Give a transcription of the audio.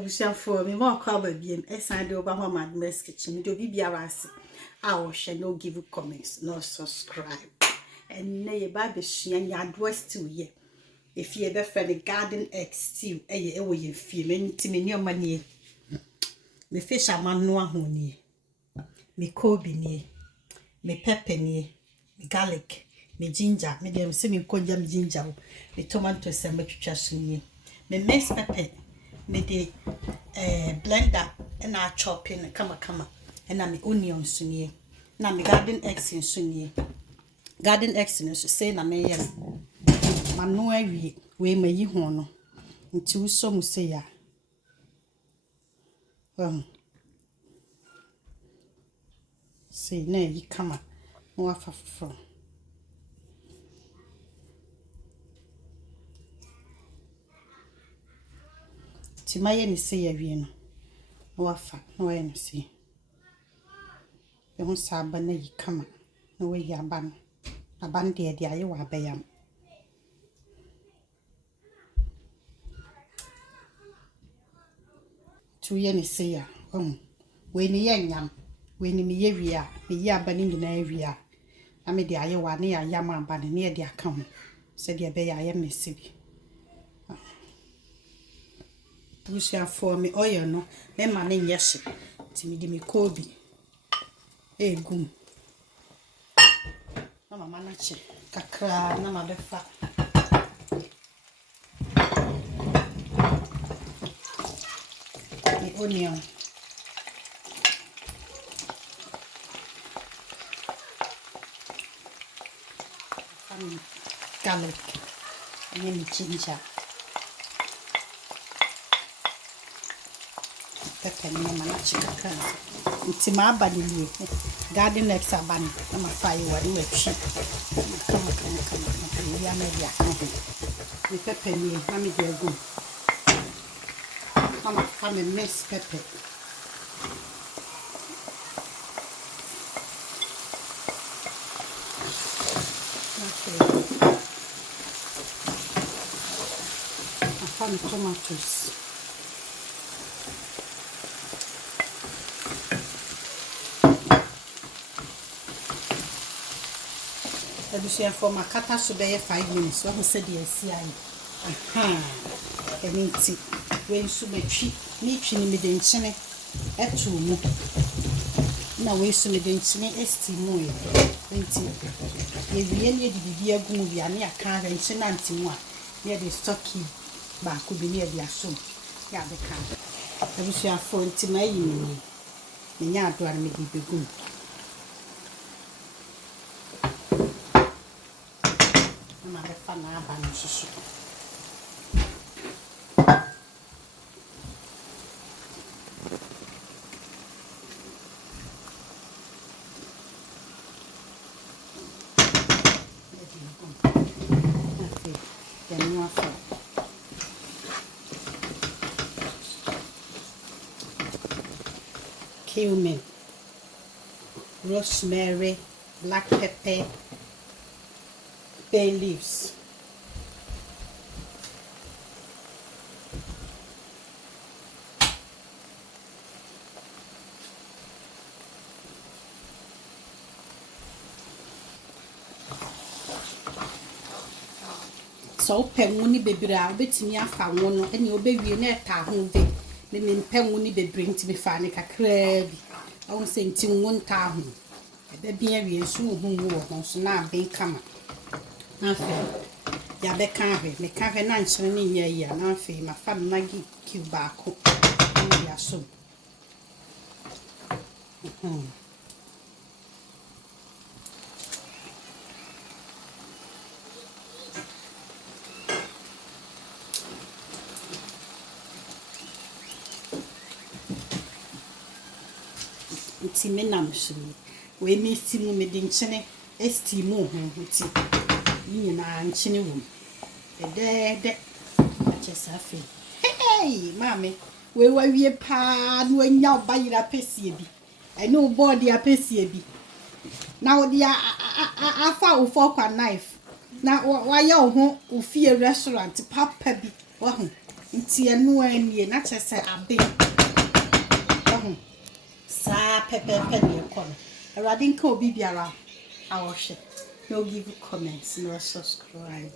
Abusia for me more cover beam esande over home at mess kitchen do be ase I shall no give comments no subscribe and nay baby she and ya dress to ye if ye be friend garden egg stew e we film ntimi ni omani me fish amano ahoni me kobe ni me pepper ni me garlic me ginger me dem se me konja me ginger me tomato se me twitwa so ni me mix pepper me de blender and I chop in kama and I me onion sunye na me garden eggs in sunye garden eggs in say na me yem manu awie we mayi ho no nti uso mu say ya say na yi kama no afafo ti maye ni say ya wie no no afa no ye ni say you saba na yi kama no we ya ban aban de aye wa bayam tu ye ni say ya we ni ye nyam we ni me ye wi a me yi aba ni nyina wi a na me de aye wa ne ya yam aba ne ye de aka ho se de be ya ye mesi bi busia for me oil no me ma ne nyehye ti me de me kobi egum na mama na che kakra na ma befa the onion and garlic and then ginger pepper na mama na che kakra nti ma aba ni garden eggs aban na ma fire wa ni watchi kama ya na dia ni pepper ni na mi de go mama come mix pepper okay I found tomatoes abusia for makata so be 5 minutes so say dey see ayi enti we nsu metwi ni twi ni me de nchene etu mu na we nsu me de nchene esti mu ye enti ye wie ni de bibia gu mu bia ne aka ha nchene antimu a ne de stocki ba ko bi ne de asom ya be ka abusia for enti ma yi ni nya adoa me de begum na be fa na aba no susu cumin, rosemary, black pepper, bay leaves. So pengu ni bebra obetimi afa wo no ene obewie na eta ho ve me pengu ni bebre ntimi fa ne kakra bi awon senti wo nta ho ebe bia wie nso ho wo ho so na ben kama na fe ya be kan hwe me kan hwe na nchire ni nya yi na fe ma fa magi cube ako ya so nti menam so we mi stimu me de nchene estimu ho nti yin na nchene wom de achesa fe hey mame we wawie pa no anya obayira pesie bi eno body apesie bi na odi afa o fork and knife na wa ya ho ofie restaurant papa bi wa ho nti enu anie na chese abe sa pepepe ne kono awrade nka obi biara awhwe no give comments no subscribe